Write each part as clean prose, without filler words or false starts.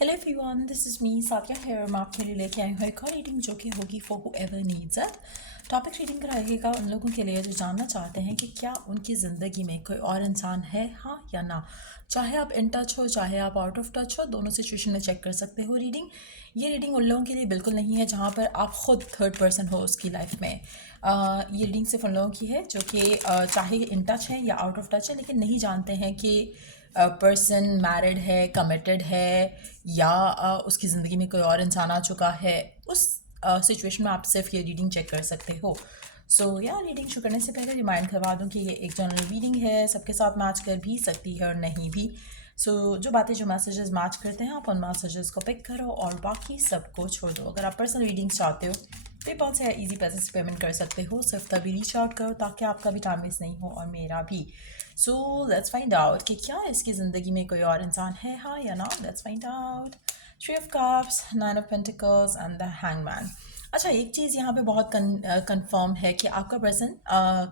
Hello everyone, this is me Sathiya here. मैं आपके लिए लेके आई हूँ एक और रीडिंग जो कि होगी for whoever needs it. Topic reading का रहेगा उन लोगों के लिए जो जानना चाहते हैं कि क्या उनकी ज़िंदगी में कोई और इंसान है, हाँ या ना। चाहे आप इन टच हो, चाहे आप आउट ऑफ टच हो, दोनों सिचुएशन में चेक कर सकते हो रीडिंग। ये रीडिंग उन लोगों के लिए बिल्कुल नहीं है जहाँ पर आप ख़ुद थर्ड पर्सन हो उसकी लाइफ में। ये रीडिंग सिर्फ उन लोगों की है जो कि चाहे इन टच है या आउट ऑफ टच है, लेकिन नहीं जानते हैं कि पर्सन मैरिड है, कमिटेड है, या उसकी ज़िंदगी में कोई और इंसान आ चुका है। उस सिचुएशन में आप सिर्फ ये रीडिंग चेक कर सकते हो। या रीडिंग शुरू करने से पहले रिमाइंड करवा दूं कि ये एक जनरल रीडिंग है, सबके साथ मैच कर भी सकती है और नहीं भी। जो बातें जो मैसेजेस मैच करते हैं आप उन मैसेजेस को पिक करो और बाकी सबको छोड़ दो। अगर आप पर्सनल रीडिंग्स चाहते हो पेपॉल से या ईजी पैसे से पेमेंट कर सकते हो। सिर्फ तभी रीच आउट करो ताकि आपका भी टाइम वेस्ट नहीं हो और मेरा भी। लेट्स फाइंड आउट कि क्या इसकी ज़िंदगी में कोई और इंसान है, हाँ या ना। Let's find out. Three of cups, nine of pentacles and the hangman. अच्छा, एक चीज़ यहाँ पे बहुत कंफर्म है कि आपका पर्सन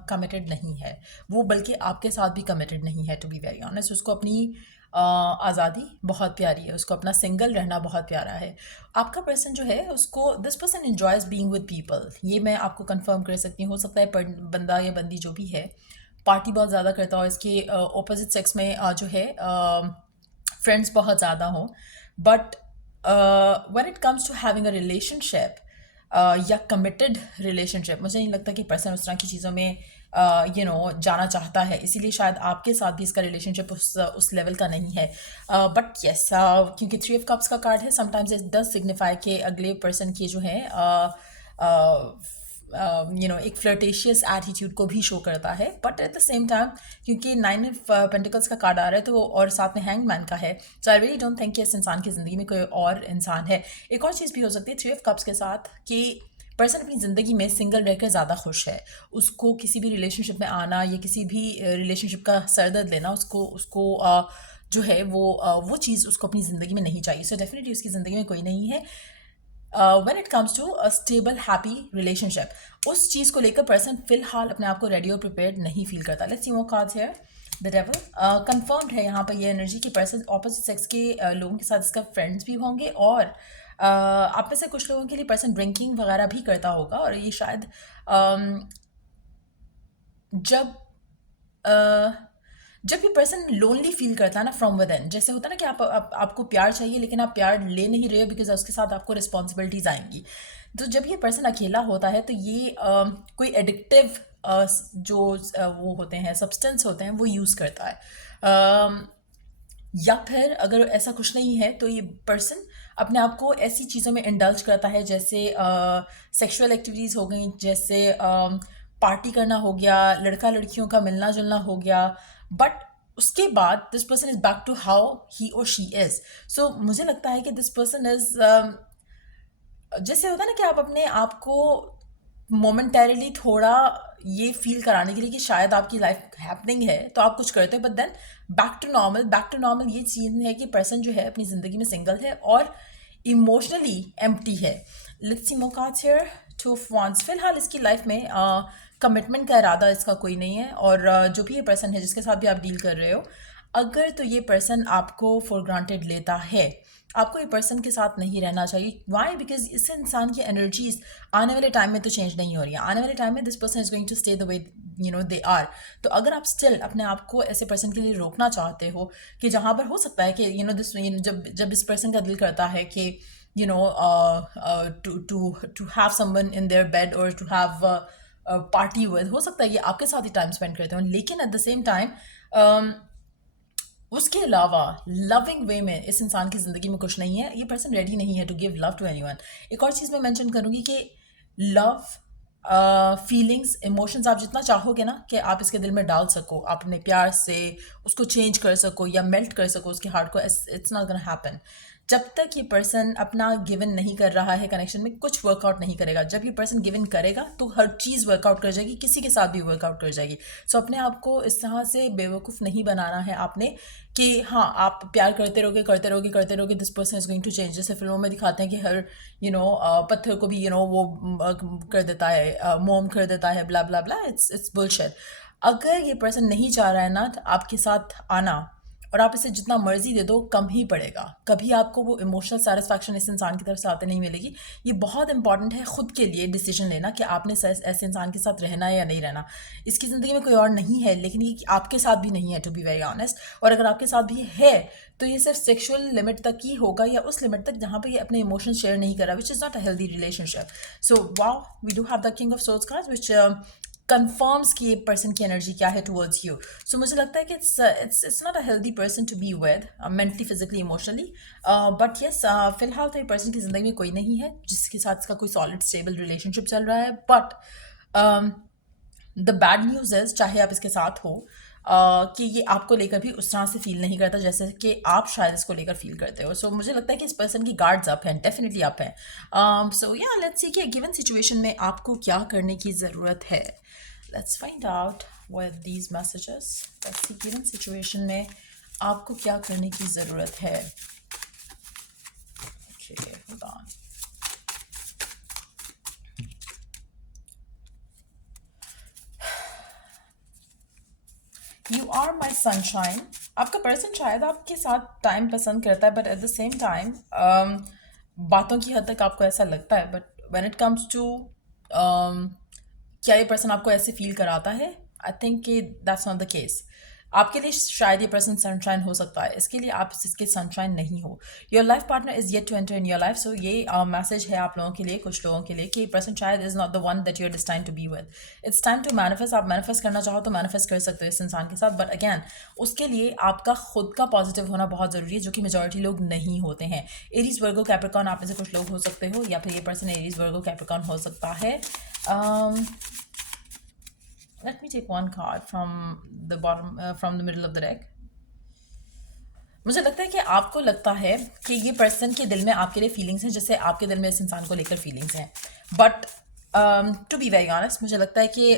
कमिटेड नहीं है। वो बल्कि आपके साथ भी कमिटेड नहीं है, टू बी वेरी ऑनेस्ट। उसको अपनी आज़ादी बहुत प्यारी है, उसको अपना सिंगल रहना बहुत प्यारा है। आपका पर्सन जो है उसको this person enjoys being with people, ये मैं आपको कंफर्म कर सकती हूँ। हो सकता है बंदा या बंदी जो भी है पार्टी बहुत ज़्यादा करता हो, इसके ऑपोजिट सेक्स में जो है फ्रेंड्स बहुत ज़्यादा हों। But when it comes to having a relationship या कमिटेड रिलेशनशिप, मुझे नहीं लगता कि पर्सन उस तरह की चीज़ों में जाना चाहता है। इसीलिए शायद आपके साथ भी इसका रिलेशनशिप उस लेवल का नहीं है। बट येस, क्योंकि थ्री ऑफ कप्स का कार्ड है, समटाइम्स इट डज सिग्निफाई कि अगले पर्सन की जो है एक फ्लर्टेशियस एटीट्यूड को भी शो करता है। But at the same time क्योंकि नाइन ऑफ पेंटिकल्स का कार्ड आ रहा है तो और साथ में हैंगमैन का है, सो आई रियली डोंट थिंक कि इस इंसान की ज़िंदगी में कोई और इंसान है। एक और चीज़ भी हो सकती है थ्री ऑफ कप्स के साथ कि पर्सन अपनी ज़िंदगी में सिंगल रहकर ज़्यादा खुश है। उसको किसी भी रिलेशनशिप में आना या किसी भी रिलेशनशिप का सरदर्द लेना उसको उसको जो है वो चीज़ उसको अपनी ज़िंदगी में नहीं चाहिए। सो डेफिनेटली उसकी ज़िंदगी में कोई नहीं है। When it comes to a stable happy relationship, उस चीज़ को लेकर पर्सन फिलहाल अपने आप को रेडी और प्रिपेयर्ड नहीं फील करता। Let's see more cards here. The devil confirmed है यहाँ पर ये एनर्जी की पर्सन ऑपोजिट सेक्स के लोगों के साथ इसका फ्रेंड्स भी होंगे और आप में से कुछ लोगों के लिए पर्सन ड्रिंकिंग वगैरह भी करता होगा। और ये शायद जब जब ये पर्सन लोनली फील करता है ना फ्रॉम विद इन, जैसे होता है ना कि आपको प्यार चाहिए लेकिन आप प्यार ले नहीं रहे हो बिकॉज उसके साथ आपको रिस्पॉन्सिबिलिटीज आएंगी। तो जब ये पर्सन अकेला होता है तो ये कोई एडिक्टिव वो होते हैं सब्सटेंस होते हैं वो यूज़ करता है। या फिर अगर ऐसा कुछ नहीं है तो ये पर्सन अपने आप को ऐसी चीज़ों में इंडल्ज करता है जैसे सेक्सुअल एक्टिविटीज़ हो गई, जैसे पार्टी करना हो गया, लड़का लड़कियों का मिलना जुलना हो गया। बट उसके बाद this person is back to how he और शी इज़। सो मुझे लगता है कि दिस पर्सन इज़ जैसे होता है ना कि आप अपने आप को मोमेंटरीली थोड़ा ये फील कराने के लिए कि शायद आपकी लाइफ हैपनिंग है तो आप कुछ करते हो, but then back to normal ये चीज़ है कि पर्सन जो है अपनी ज़िंदगी में सिंगल है और इमोशनली एम्प्टी है। Let's see more cards here. Two of wands, फिलहाल इसकी लाइफ में कमिटमेंट का इरादा इसका कोई नहीं है। और जो भी ये पर्सन है जिसके साथ भी आप डील कर रहे हो, अगर तो ये पर्सन आपको फॉर ग्रांटेड लेता है, आपको ये पर्सन के साथ नहीं रहना चाहिए। वाई? बिकॉज इस इंसान की एनर्जीज आने वाले टाइम में तो चेंज नहीं हो रही है। आने वाले टाइम में this person is going to stay the way they are. तो अगर आप स्टिल अपने आप को ऐसे पर्सन के लिए रोकना चाहते हो कि जहाँ पर हो सकता है कि दिस जब इस पर्सन का दिल करता है कि to have someone in their bed और टू हैव पार्टी विद, हो सकता है ये आपके साथ ही टाइम स्पेंड करते हो, लेकिन एट द सेम टाइम उसके अलावा लविंग वे में इस इंसान की ज़िंदगी में कुछ नहीं है। ये पर्सन रेडी नहीं है to give love to anyone. एक और चीज़ मैं मेंशन करूँगी कि लव फीलिंग्स इमोशंस आप जितना चाहोगे ना कि आप इसके दिल में डाल सको, आप अपने प्यार से उसको चेंज कर सको या मेल्ट कर सको उसके हार्ट को, इट्स नॉट गोना हैपन। जब तक ये पर्सन अपना गिवन नहीं कर रहा है कनेक्शन में, कुछ वर्कआउट नहीं करेगा। जब ये पर्सन गिवन करेगा तो हर चीज़ वर्कआउट कर जाएगी, किसी के साथ भी वर्कआउट कर जाएगी। सो अपने आप को इस तरह से बेवकूफ़ नहीं बनाना है आपने कि हाँ आप प्यार करते रहोगे करते रहोगे करते रहोगे, this person is going to change. जैसे फिल्मों में दिखाते हैं कि हर पत्थर को भी वो कर देता है, मोम कर देता है, ब्ला ब्ला ब्ला। It's bullshit. अगर ये पर्सन नहीं चाह रहा है ना आपके साथ आना, और आप इसे जितना मर्जी दे दो कम ही पड़ेगा, कभी आपको वो इमोशनल सेटिस्फैक्शन इस इंसान की तरफ से आते नहीं मिलेगी। ये बहुत इंपॉर्टेंट है खुद के लिए डिसीजन लेना कि आपने ऐसे इंसान के साथ रहना है या नहीं रहना। इसकी ज़िंदगी में कोई और नहीं है, लेकिन ये आपके साथ भी नहीं है, टू बी वेरी ऑनेस्ट। और अगर आपके साथ भी है तो ये सिर्फ सेक्सुअल लिमिट तक ही होगा, या उस लिमिट तक जहाँ पे ये अपने इमोशन शेयर नहीं कर रहा, which is not a healthy relationship. So wow, we do have the king of souls cards which confirms कि ये पर्सन की एनर्जी क्या है टुवर्ड्स यू। सो मुझे लगता है कि it's not a healthy person to be with mentally, physically, emotionally. But yes, फिलहाल तो ये पर्सन की ज़िंदगी में कोई नहीं है जिसके साथ इसका कोई सॉलिड स्टेबल रिलेशनशिप चल रहा है। But the bad news is, चाहे आप इसके साथ हो, कि ये आपको लेकर भी उस तरह से फील नहीं करता जैसे कि आप शायद इसको लेकर फील करते हो। सो मुझे लगता है कि इस पर्सन की गार्ड्स अप हैं, डेफिनेटली अप हैं। सो या लेट्स सी कि गिवन सिचुएशन में आपको क्या करने की ज़रूरत है। Let's find out with these messages. Let's see given situation में आपको क्या करने की ज़रूरत है। Okay, hold on. You are my sunshine. आपका पर्सन शायद आपके साथ टाइम पसंद करता है, but at the same time बातों की हद तक आपको ऐसा लगता है, but when it comes to क्या ये पर्सन आपको ऐसे फील कराता है, आई थिंक कि दैट्स नॉट द केस। आपके लिए शायद ये पर्सन सनशाइन हो सकता है, इसके लिए आप इसके सनशाइन नहीं हो। Your life partner is yet to enter in your life. So ये मैसेज है आप लोगों के लिए, कुछ लोगों के लिए, कि पर्सन शायद is not the one that you are destined to be with. It's time to manifest. आप मैनिफेस्ट करना चाहो तो मैनिफेस्ट कर सकते हो इस इंसान के साथ, बट अगैन उसके लिए आपका खुद का पॉजिटिव होना बहुत ज़रूरी है, जो कि मेजॉरिटी लोग नहीं होते हैं। एरीज, वर्गो, कैप्रिकॉर्न आप में से कुछ लोग हो सकते हो, या फिर ये पर्सन एरीज, वर्गो, कैप्रिकॉर्न हो सकता है। Let me take one card from the bottom, from the middle of the deck. मुझे लगता है कि आपको लगता है कि ये पर्सन के दिल में आपके लिए फीलिंग्स हैं, जैसे आपके दिल में इस इंसान को लेकर फीलिंग्स हैं। But to be very honest, मुझे लगता है कि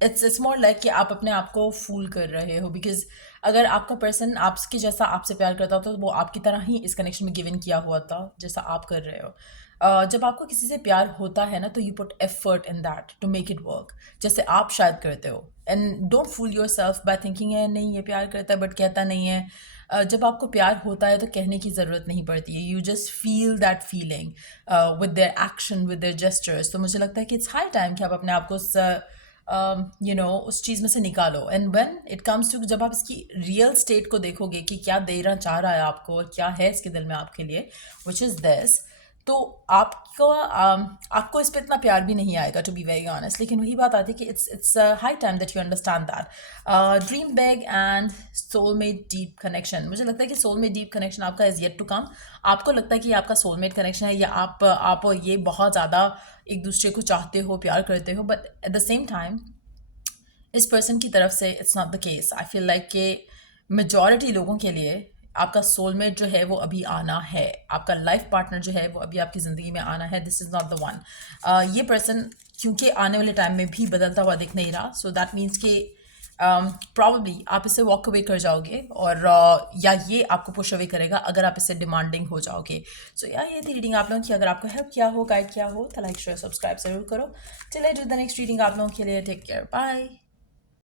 इट्स मोर लाइक कि आप अपने आप को फूल कर रहे हो, बिकॉज अगर आपका पर्सन आपके जैसा आपसे प्यार करता हो तो वो आपकी तरह ही इस कनेक्शन में गिवन किया हुआ था जैसा आप कर रहे हो। जब आपको किसी से प्यार होता है ना, तो you put effort in that to make it work, जैसे आप शायद करते हो। And don't fool yourself by thinking है नहीं ये प्यार करता है बट कहता नहीं है। जब आपको प्यार होता है तो कहने की ज़रूरत नहीं पड़ती है, you just feel that feeling with their action, with their gestures. तो मुझे लगता है कि इट्स हाई टाइम कि आप अपने आप को उस चीज़ में से निकालो। And when it comes to, जब आप इसकी रियल स्टेट को देखोगे कि क्या देना चाह रहा है आपको और क्या है इसके दिल में आपके लिए, विच इज़ दिस, तो आपको इस पर इतना प्यार भी नहीं आएगा, टू बी वेरी ऑनेस्ट। लेकिन वही बात आती है कि it's high time that you understand that dream big and soulmate deep connection. मुझे लगता है कि सोलमेट डीप कनेक्शन आपका इज़ येट टू कम। आपको लगता है कि आपका सोलमेट कनेक्शन है, या आप ये बहुत ज़्यादा एक दूसरे को चाहते हो, प्यार करते हो, but at the same time इस पर्सन की तरफ से it's not the case. I feel like कि मेजॉरिटी लोगों के लिए आपका सोलमेट जो है वो अभी आना है, आपका लाइफ पार्टनर जो है वो अभी आपकी ज़िंदगी में आना है। This is not the one. ये पर्सन क्योंकि आने वाले टाइम में भी बदलता हुआ दिख नहीं रहा, सो दैट मीन्स कि प्रॉब्ली आप इससे वॉक अवे कर जाओगे, और या ये आपको पुश अवे करेगा अगर आप इससे डिमांडिंग हो जाओगे। सो या ये थी रीडिंग आप लोगों की। अगर आपको हेल्प किया हो, गाइड किया हो, तो लाइक शेयर सब्सक्राइब जरूर करो। चलिए जो द नेक्स्ट रीडिंग आप लोगों के लिए, टेक केयर, बाय।